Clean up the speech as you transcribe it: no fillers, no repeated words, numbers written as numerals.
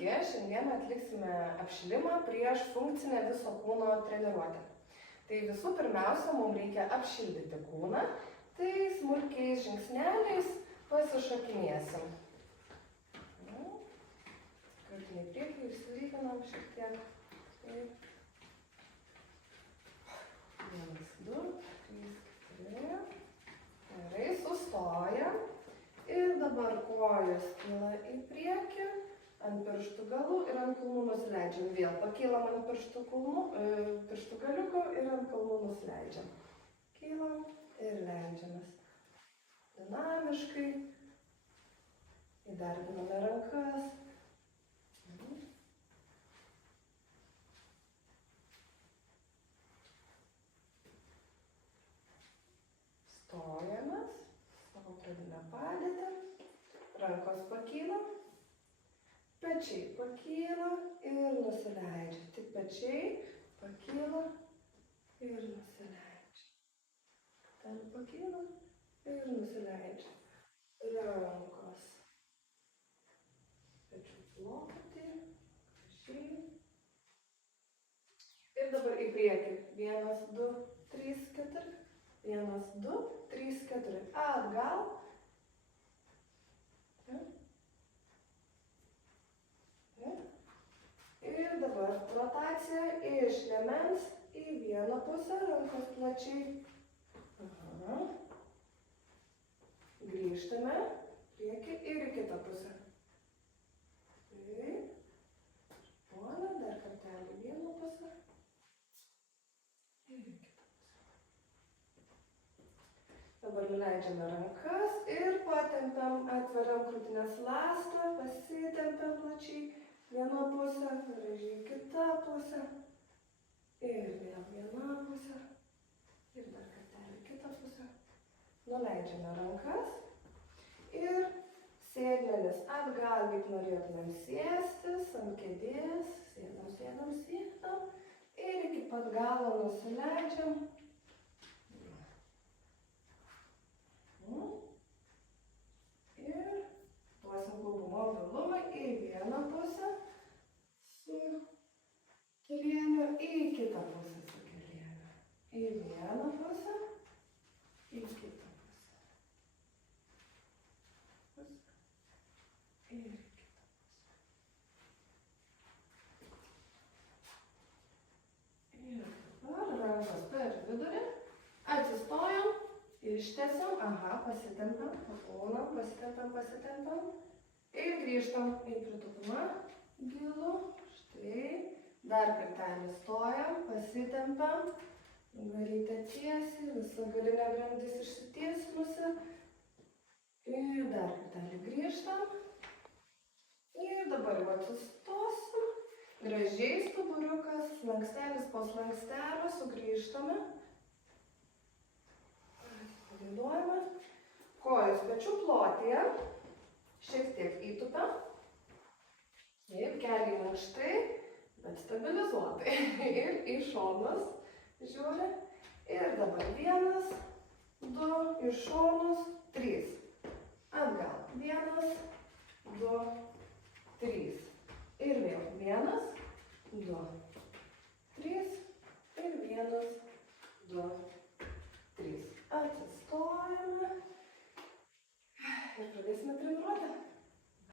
Sveiki, šiandien atliksime apšilimą prieš funkcinę viso kūno treniruotę. Tai visų pirmiausia, mums reikia apšildyti kūną, tai smulkiais žingsneliais pasišokinėsim. Krūtinį priekį išsilyginam šiek tiek. Taip. 1, 2, 3, 4. Gerai, sustojam. Ir dabar kojos kyla į priekį, ant pirštų galų ir ant kulnų nusileidžiam. Vėl pakylam ant pirštų galiuko ir ant kulnų nusileidžiam. Kylam ir leidžiamės. Dinamiškai. Įdarbiname rankas. Stojamės. Savo pradinę padėtį. Rankos pakyla. Pečiai pakyla ir nusileidžia. Tik pečiai pakyla ir nusileidžia. Ten pakyla ir nusileidžia. Rankos. Pečių plotį. Pečiai. Ir dabar į priekį. 1, 2, 3, 4. 1, 2, 3, 4. Atgal. Ir dabar rotacija iš liemens į vieną pusę, rankos plačiai. Grįžtame priekį ir į kitą pusę. Taip. Puolame, dar kartelį vieną pusę. Ir į kitą pusę. Dabar nuleidžiame rankas ir patempiam, atveriam krūtinės ląstą, pasitempiam plačiai. Viena pusė, gražiai kita pusė. Ir vėl viena pusė. Ir dar kartelį kitą pusę. Nuleidžiame rankas. Ir sėdmenis atgal, kaip norėtumėm sėstis ant kėdės. Sėdam, sėdam, sėdam. Ir iki pat galo nusileidžiam. Ir duosim klubų mobilumą į vieną pusę su kelieniu, į kitą pusę su kelieniu. Į vieną pusę, į kitą pusę. Ir į kitą pusę. Ir dabar rankos per vidurį. Atsistojam. Ištiesiam, pasitempiam, papūnam, pasitempiam. Ir grįžtam į pritūpimą gilų. Štai. Dar kartelį stojam, pasitempiam. Nugarytė tiesiai, visa galinė grandis išsitiesinusi. Ir dar kartelį grįžtam. Ir dabar jau atsistosim. Gražiai stuburiukas, slankstelis po slankstelio, sugrįžtame. Dėliojame. Kojos pečių plotyje. Šiek tiek įtupia. Taip, keliai minkštai, bet stabilizuotai. Ir į šonus žiūri. Ir dabar 1, 2, į šonus, 3. Atgal. 1, 2, 3. Ir vėl 1, 2, 3. Ir 1, 2, 3. Atsistojame ir pradėsime treniruotę.